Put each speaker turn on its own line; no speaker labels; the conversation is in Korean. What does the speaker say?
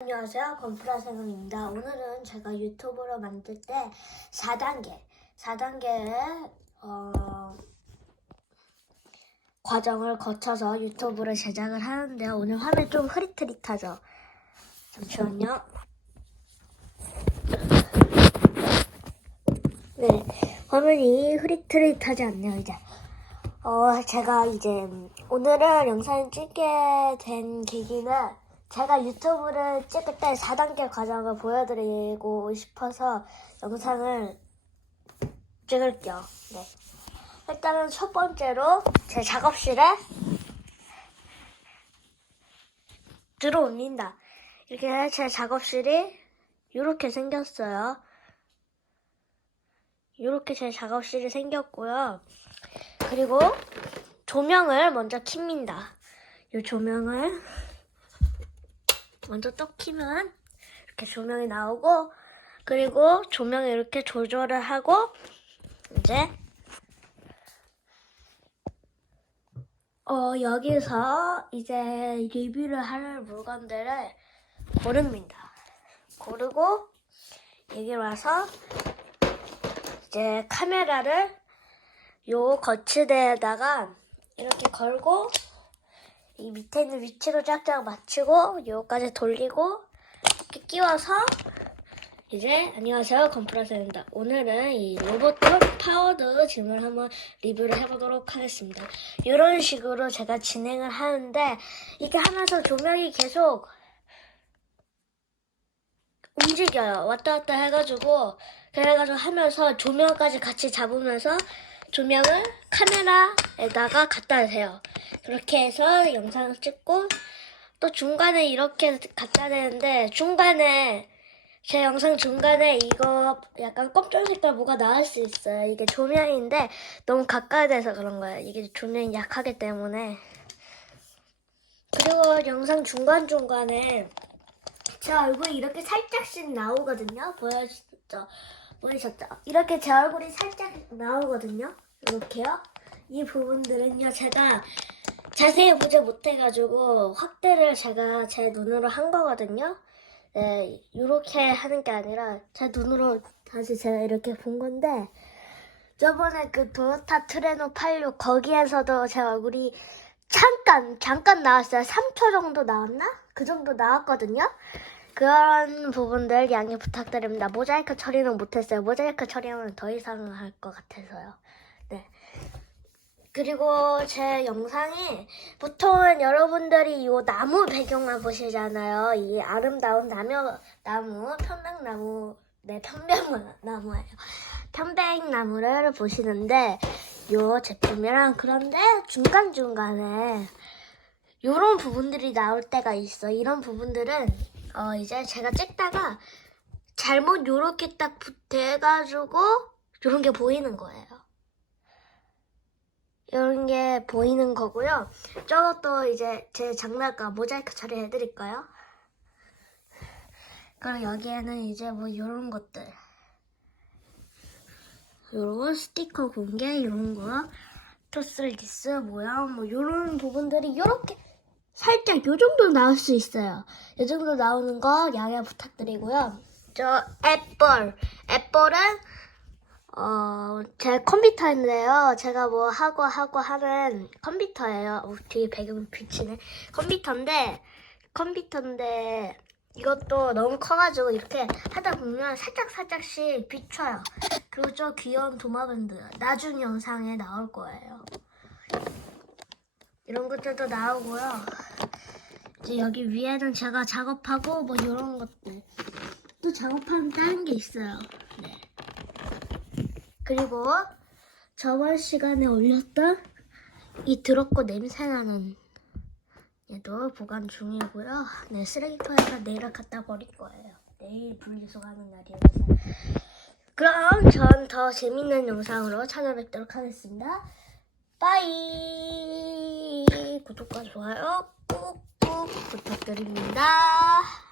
안녕하세요. 건프라생입니다. 오늘은 제가 유튜브를 만들 때 4단계, 4단계의 어, 과정을 거쳐서 유튜브를 제작을 하는데요. 오늘 화면 좀 흐릿흐릿하죠? 잠시만요. 네, 화면이 흐릿흐릿하지 않네요, 이제. 어, 제가 이제 음, 오늘은 영상을 찍게 된 계기는 제가 유튜브를 찍을 때 4단계 과정을 보여드리고 싶어서 영상을 찍을게요. 네. 일단은 첫 번째로 제 작업실에 들어옵니다. 이렇게 제 작업실이 이렇게 생겼어요. 이렇게 제 작업실이 생겼고요. 그리고 조명을 먼저 킵니다. 이 조명을 먼저 또 키면 이렇게 조명이 나오고 그리고 조명을 이렇게 조절을 하고 이제 어 여기서 이제 리뷰를 할 물건들을 고릅니다. 고르고 여기 와서 이제 카메라를 요 거치대에다가 이렇게 걸고 이 밑에 있는 위치로 쫙쫙 맞추고 요까지 돌리고 이렇게 끼워서 이제 안녕하세요 건프라세입니다. 오늘은 이 로봇 파워드 짐을 한번 리뷰를 해보도록 하겠습니다. 이런 식으로 제가 진행을 하는데 이게 하면서 조명이 계속 움직여요. 왔다 갔다 해가지고 그래가지고 하면서 조명까지 같이 잡으면서 조명을 카메라에다가 갖다 대요. 그렇게 해서 영상을 찍고 또 중간에 이렇게 갖다 대는데 중간에 제 영상 중간에 이거 약간 검정 색깔 뭐가 나올 수 있어요. 이게 조명인데 너무 가까이 돼서 그런 거예요. 이게 조명이 약하기 때문에. 그리고 영상 중간중간에 제 얼굴이 이렇게 살짝씩 나오거든요. 보여주셨죠? 보이셨죠? 이렇게 제 얼굴이 살짝 나오거든요. 이렇게요. 이 부분들은요, 제가 자세히 보지 못해가지고 확대를 제가 제 눈으로 한 거거든요. 네, 이렇게 하는 게 아니라 제 눈으로 다시 제가 이렇게 본 건데 저번에 그 도요타 트레노 86 거기에서도 제 얼굴이 잠깐 잠깐 나왔어요. 3초 정도 나왔나? 그 정도 나왔거든요. 그런 부분들 양해 부탁드립니다. 모자이크 처리는 못했어요. 모자이크 처리하면 더 이상 할 것 같아서요. 네. 그리고 제 영상이 보통은 여러분들이 이 나무 배경만 보시잖아요. 이 아름다운 나무, 나무, 편백나무, 네, 편백나무예요. 편백나무를 보시는데 요 제품이랑 그런데 중간중간에 요런 부분들이 나올 때가 있어. 이런 부분들은 어 이제 제가 찍다가 잘못 요렇게 딱 붙여가지고 요런 게 보이는 거예요. 이런 게 보이는 거고요. 저것도 이제 제 장난감 모자이크 처리해드릴까요? 그럼 여기에는 이제 뭐 이런 것들, 요런 스티커 공개 이런 거, 토슬리스 모양 뭐 이런 부분들이 이렇게 살짝 요 정도 나올 수 있어요. 이 정도 나오는 거 양해 부탁드리고요. 저 애플, 애플은 어, 제 컴퓨터인데요. 제가 뭐 하고 하고 하는 컴퓨터예요. 어, 뒤에 배경 비치네. 컴퓨터인데, 컴퓨터인데, 이것도 너무 커가지고 이렇게 하다 보면 살짝 살짝씩 비춰요. 그리고 저 귀여운 도마밴드 나중 영상에 나올 거예요. 이런 것들도 나오고요. 이제 여기 위에는 제가 작업하고 뭐 이런 것들 또 작업하는 다른 게 있어요. 네. 그리고 저번 시간에 올렸던 이 더럽고 냄새나는 얘도 보관 중이고요. 네, 쓰레기통에다 내일 갖다 버릴 거예요. 내일 분리수거하는 날이라서. 그럼 전 더 재밌는 영상으로 찾아뵙도록 하겠습니다. 빠이! 구독과 좋아요 꾹꾹 부탁드립니다.